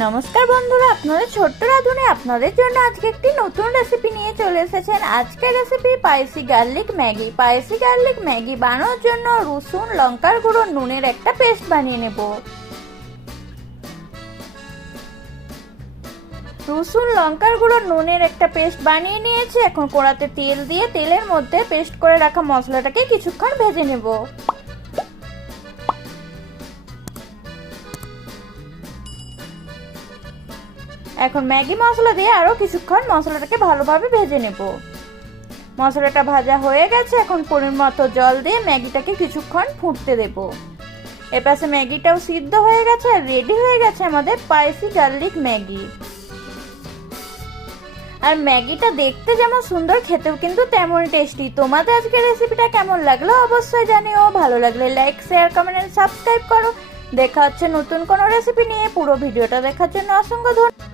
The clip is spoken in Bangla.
নমস্কার বন্ধুরা, আপনাদের ছোট্ট রাঁধুনি আপনাদের জন্য আজকে একটি নতুন রেসিপি নিয়ে চলে এসেছেন। আজকের recipe spicy garlic Maggi. Spicy garlic Maggi বানানোর জন্য রসুন, লঙ্কার গুঁড়ো, নুনের একটা পেস্ট বানিয়ে নেব। রসুন, লঙ্কার গুঁড়ো, নুনের একটা পেস্ট বানিয়ে নিয়েছি। এখন কড়াতে তেল দিয়ে তেলের মধ্যে পেস্ট করে রাখা মশলাটাকে কিছুক্ষণ ভেজে নেব। এখন ম্যাগি মশলা দিয়ে আরো কিছুক্ষণ মশলাটাকে ভালোভাবে ভেজে নেব। মশলাটা ভাজা হয়ে গেছে। এখন পরিমাণ মতো জল দিয়ে ম্যাগিটাকে কিছুক্ষণ ফুটতে দেব। এপাশে ম্যাগিটাও সিদ্ধ হয়ে গেছে আর রেডি হয়ে গেছে আমাদের স্পাইসি গার্লিক ম্যাগি। আর ম্যাগিটা দেখতে যেমন সুন্দর, খেতেও কিন্তু তেমন টেস্টি। তোমাদের আজকের রেসিপিটা কেমন লাগলো অবশ্যই জানিও। ভালো লাগলে like, share, comment and subscribe করো। দেখা হচ্ছে নতুন কোনো রেসিপি নিয়ে। পুরো ভিডিওটা দেখার জন্য অসংখ্য ধন্যবাদ।